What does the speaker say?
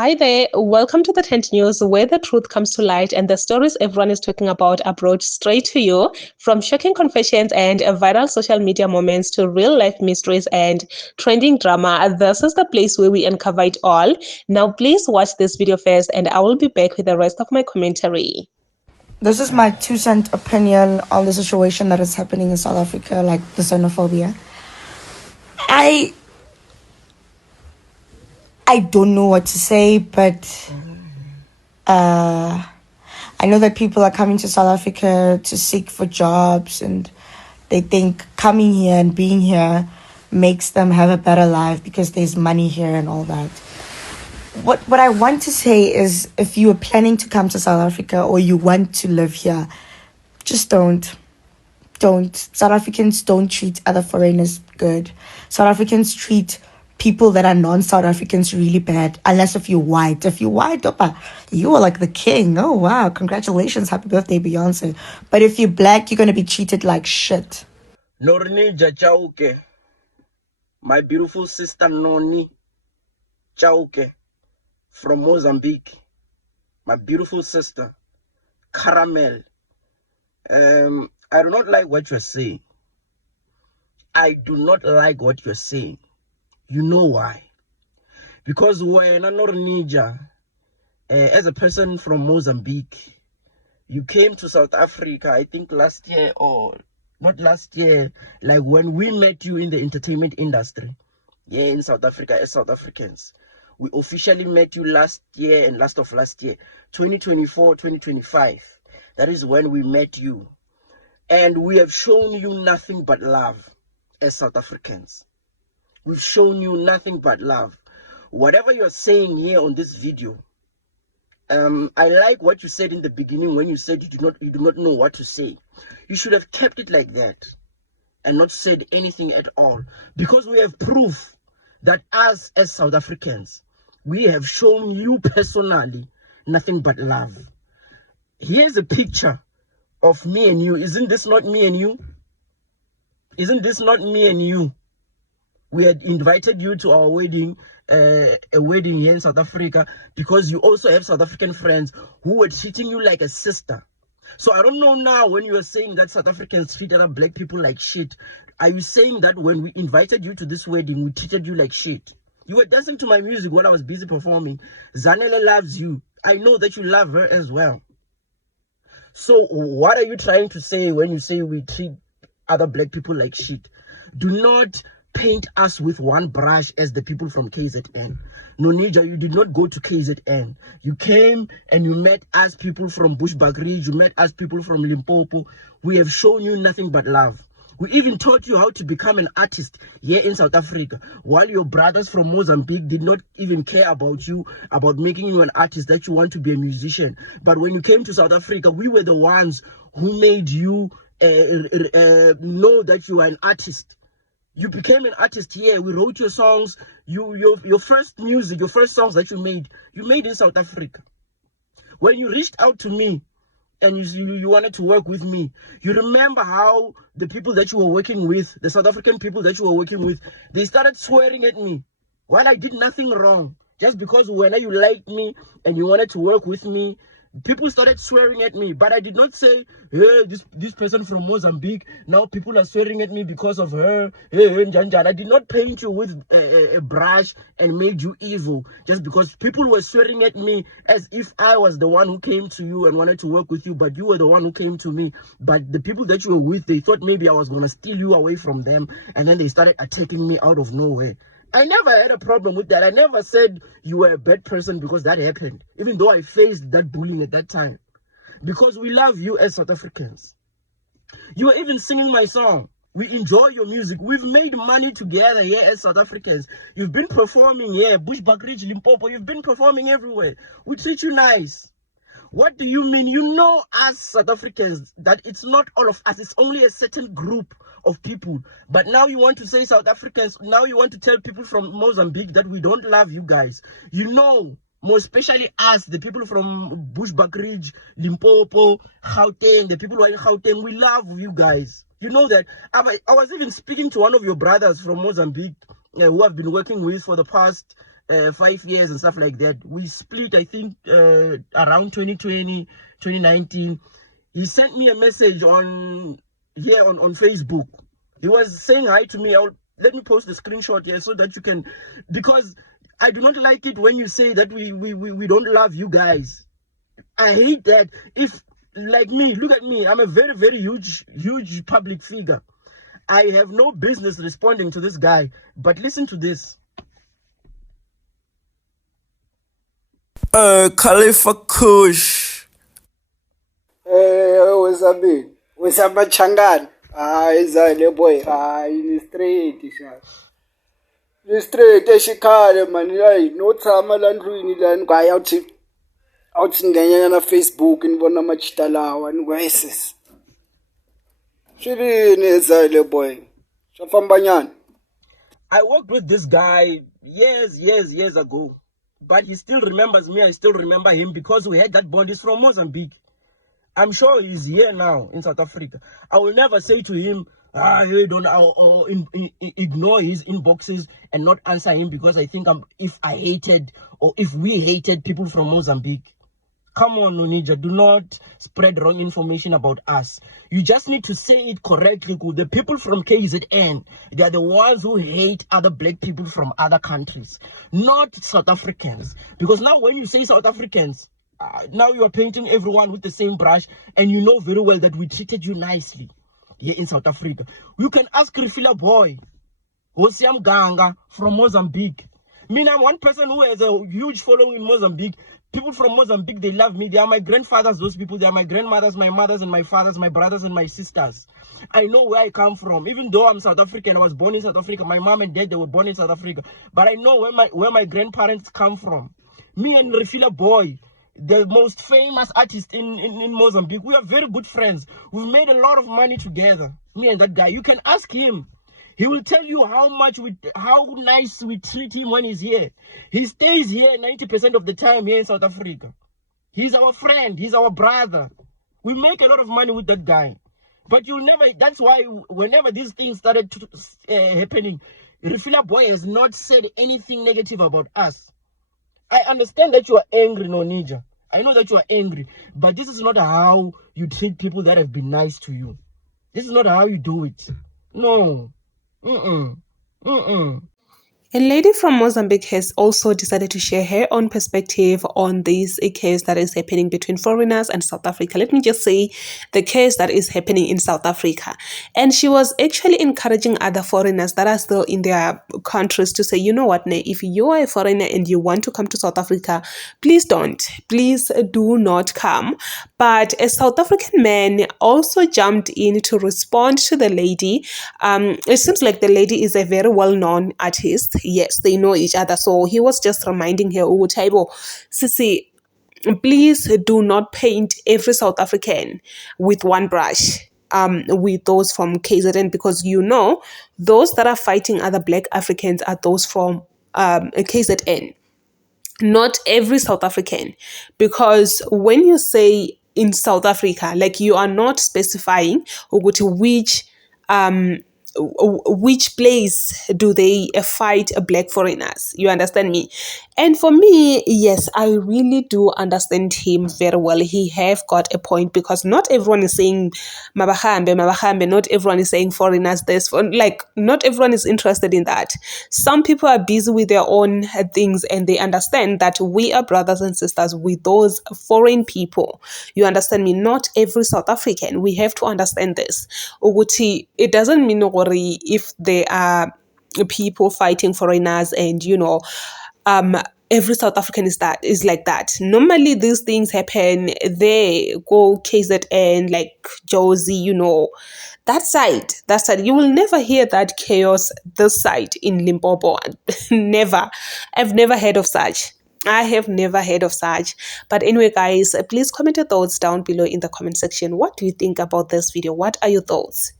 Hi there, welcome to the Tent News, where the truth comes to light and the stories everyone is talking about are brought straight to you. From shocking confessions and viral social media moments to real life mysteries and trending drama, this is the place where we uncover it all. Now, please watch this video first, and I will be back with the rest of my commentary. This is my 2 cent opinion on the situation that is happening in South Africa, like the xenophobia. I don't know what to say, but I know that people are coming to South Africa to seek for jobs, and they think coming here and being here makes them have a better life because there's money here and all that. What I want to say is, if you are planning to come to South Africa or you want to live here, just don't. South Africans don't treat other foreigners good. South Africans treat people that are non-South Africans really bad, unless if you're white. If you're white, opa, you are like the king. Oh, wow. Congratulations. Happy birthday, Beyonce. But if you're black, you're going to be treated like shit. Norni Chauke, my beautiful sister Noni Chauke from Mozambique, my beautiful sister, Caramel. I do not like what you're saying. I do not like what you're saying. You know why? Because when Nornija, as a person from Mozambique, you came to South Africa, I think last year, or not last year, like when we met you in the entertainment industry, in South Africa as South Africans. We officially met you last year and last of last year, 2024, 2025. That is when we met you. And we have shown you nothing but love as South Africans. We've shown you nothing but love. Whatever you're saying here on this video, I like what you said in the beginning when you said you do not know what to say. You should have kept it like that and not said anything at all, because we have proof that us as South Africans, we have shown you personally nothing but love. Here's a picture of me and you. Isn't this not me and you? Isn't this not me and you? We had invited you to our wedding, a wedding here in South Africa, because you also have South African friends who were treating you like a sister. So I don't know now, when you are saying that South Africans treat other black people like shit, are you saying that when we invited you to this wedding, we treated you like shit? You were dancing to my music while I was busy performing. Zanele loves you. I know that you love her as well. So what are you trying to say when you say we treat other black people like shit? Do not paint us with one brush as the people from KZN. Nonija, you did not go to KZN. You came and you met us people from Bushbuckridge. You met us people from Limpopo. We have shown you nothing but love. We even taught you how to become an artist here in South Africa, while your brothers from Mozambique did not even care about you, about making you an artist, that you want to be a musician. But when you came to South Africa, we were the ones who made you know that you are an artist. You became an artist here. We wrote your songs. Your first music, your first songs that you made in South Africa. When you reached out to me and you wanted to work with me, you remember how the people that you were working with, the South African people that you were working with, they started swearing at me while I did nothing wrong. Just because when you liked me and you wanted to work with me, people started swearing at me. But I did not say, hey, this person from Mozambique, now people are swearing at me because of her. Hey, I did not paint you with a brush and made you evil just because people were swearing at me as if I was the one who came to you and wanted to work with you, but you were the one who came to me. But the people that you were with, they thought maybe I was going to steal you away from them, and then they started attacking me out of nowhere. I never had a problem with that. I never said you were a bad person because that happened, even though I faced that bullying at that time. Because we love you as South Africans. You were even singing my song. We enjoy your music. We've made money together here as South Africans. You've been performing here, Bushbuckridge, Limpopo. You've been performing everywhere. We treat you nice. What do you mean? You know us South Africans, that it's not all of us. It's only a certain group of people. But now you want to say South Africans, now you want to tell people from Mozambique that we don't love you guys. You know, more especially us, the people from Bushbuckridge, Limpopo, Gauteng, the people who are in Gauteng, we love you guys. You know that. I was even speaking to one of your brothers from Mozambique who I've been working with for the past 5 years and stuff like that. We split, I think, around 2020, 2019. He sent me a message on Facebook. He was saying hi to me. Let me post the screenshot here so that you can, because I do not like it when you say that we don't love you guys. I hate that. If, like me, look at me, I'm a very, very huge public figure. I have no business responding to this guy, but listen to this. Khalifa Kush. Wesaba Changan. Izale boy. In straight shot. The straight exikhale man. No tshama la ndlwini la ni gaya out ngenya na Facebook ni vona machita lawa ni gweses. Shilini izale boy. Shafamba nyana. I worked with this guy years ago, but he still remembers me. I still remember him because we had that bond. He's from Mozambique. I'm sure he's here now in South Africa. I will never say to him, hey, don't ignore his inboxes and not answer him because I think if we hated people from Mozambique. Come on, Nonija, do not spread wrong information about us. You just need to say it correctly. The people from KZN, they are the ones who hate other black people from other countries, not South Africans. Because now when you say South Africans, now you are painting everyone with the same brush, and you know very well that we treated you nicely here in South Africa. You can ask Refila Boy, Hosiam Ganga from Mozambique. I'm one person who has a huge following in Mozambique. People from Mozambique, they love me. They are my grandfathers, those people. They are my grandmothers, my mothers, and my fathers, my brothers, and my sisters. I know where I come from. Even though I'm South African, I was born in South Africa. My mom and dad, they were born in South Africa. But I know where my grandparents come from. Me and Refila Boy, the most famous artist in Mozambique, we are very good friends. We've made a lot of money together. Me and that guy. You can ask him. He will tell you how nice we treat him when he's here. He stays here 90% of the time here in South Africa. He's our friend. He's our brother. We make a lot of money with that guy. But you'll never, that's why whenever these things started happening, Refila Boy has not said anything negative about us. I understand that you are angry, Nonija. I know that you are angry. But this is not how you treat people that have been nice to you. This is not how you do it. No. A lady from Mozambique has also decided to share her own perspective on this case that is happening between foreigners and South Africa. Let me just say the case that is happening in South Africa. And she was actually encouraging other foreigners that are still in their countries to say, you know what, if you are a foreigner and you want to come to South Africa, please don't. Please do not come. But a South African man also jumped in to respond to the lady. It seems like the lady is a very well-known artist. Yes, they know each other. So he was just reminding her, Sisi, please do not paint every South African with one brush. With those from KZN, because those that are fighting other black Africans are those from KZN. Not every South African, because when you say in South Africa, like you are not specifying which place do they fight black foreigners. You understand me? And for me, yes, I really do understand him very well. He have got a point, because not everyone is saying mabahambe, not everyone is saying foreigners this, like not everyone is interested in that. Some people are busy with their own things, and they understand that we are brothers and sisters with those foreign people. You understand me? Not every South African. We have to understand this. It doesn't mean if there are people fighting foreigners and every South African is like that. Normally these things happen. They go KZN, like Josie, that side. You will never hear that chaos this side in Limpopo. Never. I've never heard of such. I have never heard of such. But anyway, guys, please comment your thoughts down below in the comment section. What do you think about this video? What are your thoughts?